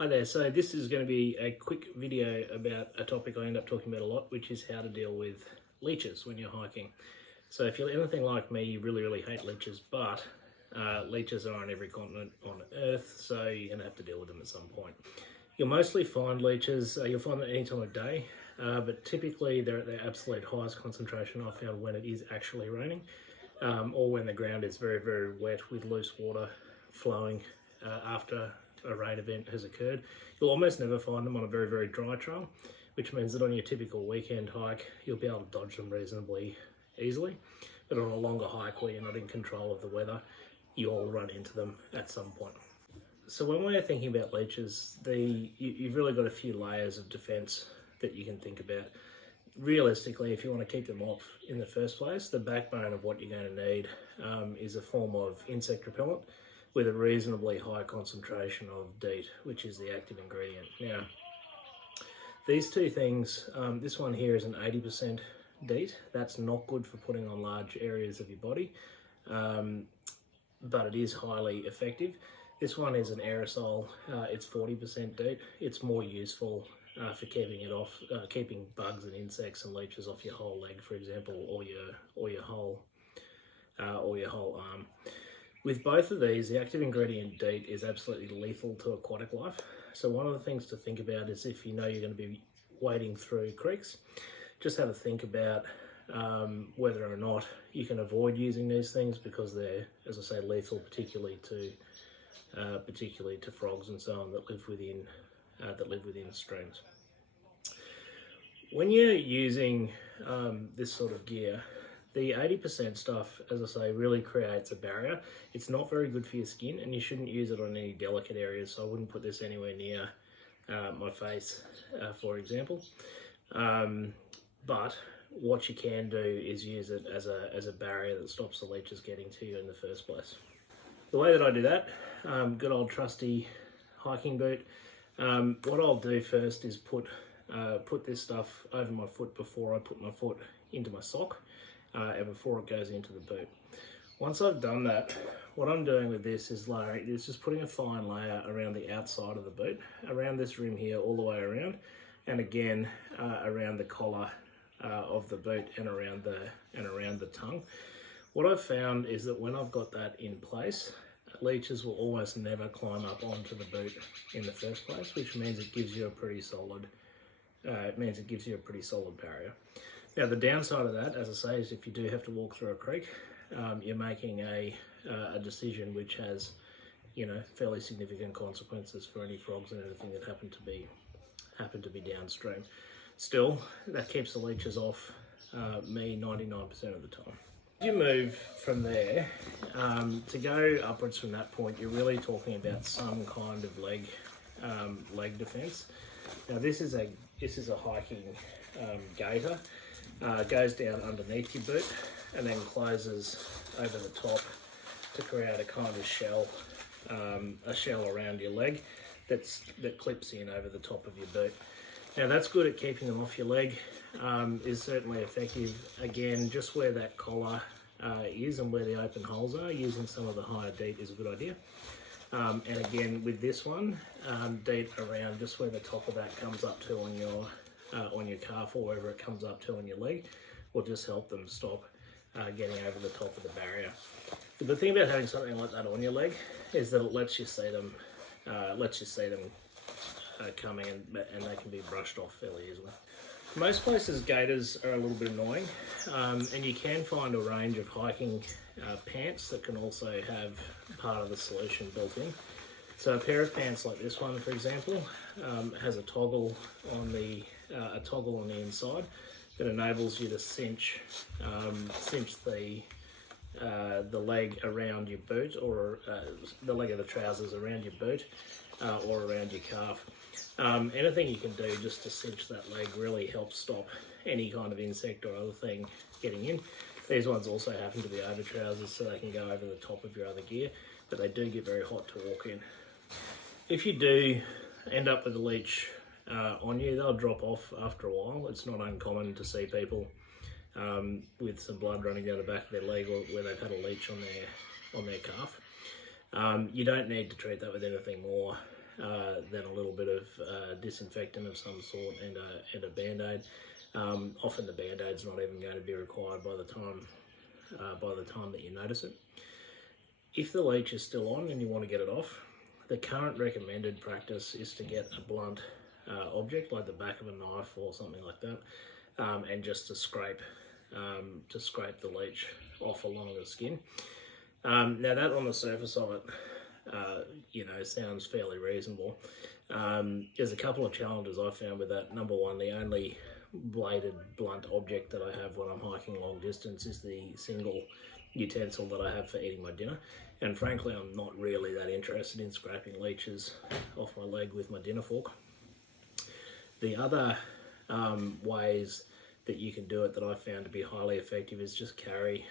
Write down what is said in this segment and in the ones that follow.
Hi there, so this is going to be a quick video about a topic I end up talking about a lot, which is how to deal with leeches when you're hiking. So if you're anything like me, you really hate leeches, but leeches are on every continent on Earth, so you're going to have to deal with them at some point. You'll mostly find leeches, you'll find them any time of day, but typically they're at their absolute highest concentration I've found when it is actually raining, or when the ground is very wet with loose water flowing after a rain event has occurred. You'll almost never find them on a very dry trail, which means that on your typical weekend hike, you'll be able to dodge them reasonably easily. But on a longer hike where you're not in control of the weather, you'll run into them at some point. So when we're thinking about leeches, you've really got a few layers of defense that you can think about. Realistically, if you want to keep them off in the first place, the backbone of what you're going to need is a form of insect repellent with a reasonably high concentration of DEET, which is the active ingredient. Now, these two things, this one here is an 80% DEET. That's not good for putting on large areas of your body, but it is highly effective. This one is an aerosol, it's 40% DEET. It's more useful for keeping it off, keeping bugs and insects and leeches off your whole leg, for example, or your whole arm. With both of these, the active ingredient DEET is absolutely lethal to aquatic life. So one of the things to think about is if you know you're going to be wading through creeks, just have a think about whether or not you can avoid using these things, because they're, as I say, lethal, particularly to frogs and so on that live within streams. When you're using this sort of gear, the 80% stuff, as I say, really creates a barrier. It's not very good for your skin, and you shouldn't use it on any delicate areas, so I wouldn't put this anywhere near my face, for example. But what you can do is use it as a barrier that stops the leeches getting to you in the first place. The way that I do that, good old trusty hiking boot. What I'll do first is put this stuff over my foot before I put my foot into my sock. And before it goes into the boot. Once I've done that, what I'm doing with this is just putting a fine layer around the outside of the boot, around this rim here, all the way around, and again around the collar of the boot and around the tongue. What I've found is that when I've got that in place, leeches will almost never climb up onto the boot in the first place, which means it gives you a pretty solid barrier. Now, the downside of that, as I say, is if you do have to walk through a creek, you're making a decision which has, fairly significant consequences for any frogs and anything that happen to be downstream. Still, that keeps the leeches off me 99% of the time. If you move from there, to go upwards from that point, you're really talking about some kind of leg defense. Now, this is a hiking gaiter. Goes down underneath your boot and then closes over the top to create a kind of shell around your leg that clips in over the top of your boot. Now, that's good at keeping them off your leg, is certainly effective. Again, just where that collar is and where the open holes are, using some of the higher DEET is a good idea. And again, with this one, DEET around just where the top of that comes up to on your calf, or wherever it comes up to on your leg, will just help them stop getting over the top of the barrier. The good thing about having something like that on your leg is that it lets you see them coming, and they can be brushed off fairly easily. Most places, gaiters are a little bit annoying, and you can find a range of hiking pants that can also have part of the solution built in. So a pair of pants like this one, for example, has a toggle on the inside that enables you to cinch the leg around your boot, or the leg of the trousers around your boot, or around your calf. Anything you can do just to cinch that leg really helps stop any kind of insect or other thing getting in. These ones also happen to be over trousers, so they can go over the top of your other gear, but they do get very hot to walk in. If you do end up with a leech on you, they'll drop off after a while. It's not uncommon to see people with some blood running down the back of their leg, or where they've had a leech on their calf. You don't need to treat that with anything more then a little bit of disinfectant of some sort, and a band-aid. Often the band-aid's not even going to be required by the time that you notice it. If the leech is still on and you want to get it off, the current recommended practice is to get a blunt object like the back of a knife or something like that, and just to scrape the leech off along the skin. Now that on the surface of it, sounds fairly reasonable. There's a couple of challenges I found with that. Number one, the only bladed blunt object that I have when I'm hiking long distance is the single utensil that I have for eating my dinner, and frankly I'm not really that interested in scraping leeches off my leg with my dinner fork. The other ways that you can do it that I found to be highly effective is just carry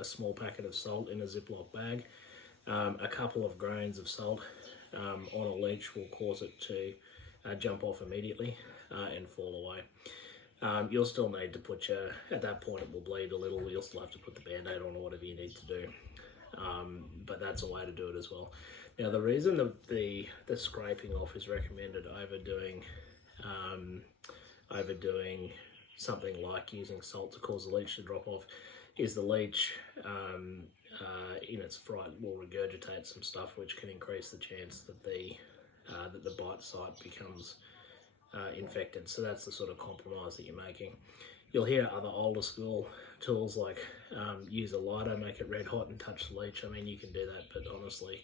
a small packet of salt in a Ziploc bag. A couple of grains of salt on a leech will cause it to jump off immediately and fall away. You'll still need to put at that point it will bleed a little, you'll still have to put the band-aid on or whatever you need to do. But that's a way to do it as well. Now the reason the scraping off is recommended over doing something like using salt to cause the leech to drop off is the leech in its fright will regurgitate some stuff, which can increase the chance that the bite site becomes infected. So that's the sort of compromise that you're making. You'll hear other older school tools like use a lighter, make it red hot and touch the leech. I mean, you can do that, but honestly,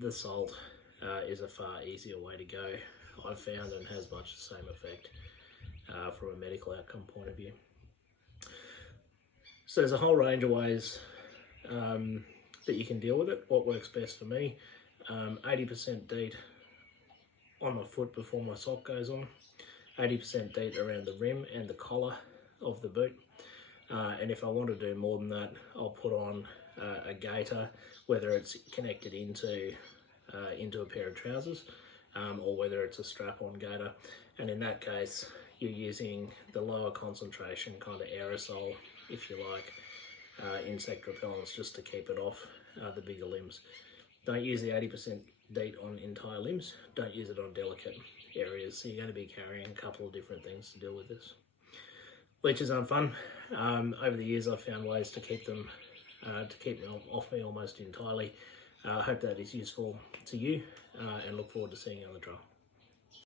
the salt is a far easier way to go, I've found, and has much the same effect from a medical outcome point of view. So there's a whole range of ways that you can deal with it. What works best for me, 80% DEET on my foot before my sock goes on, 80% DEET around the rim and the collar of the boot, and if I want to do more than that, I'll put on a gaiter, whether it's connected into a pair of trousers or whether it's a strap-on gaiter, and in that case you're using the lower concentration kind of aerosol, if you like, insect repellents just to keep it off the bigger limbs. Don't use the 80% DEET on entire limbs, don't use it on delicate areas, so you're going to be carrying a couple of different things to deal with this. Leeches aren't fun. Over the years I've found ways to keep them off me almost entirely. I hope that is useful to you, and look forward to seeing you on the trail.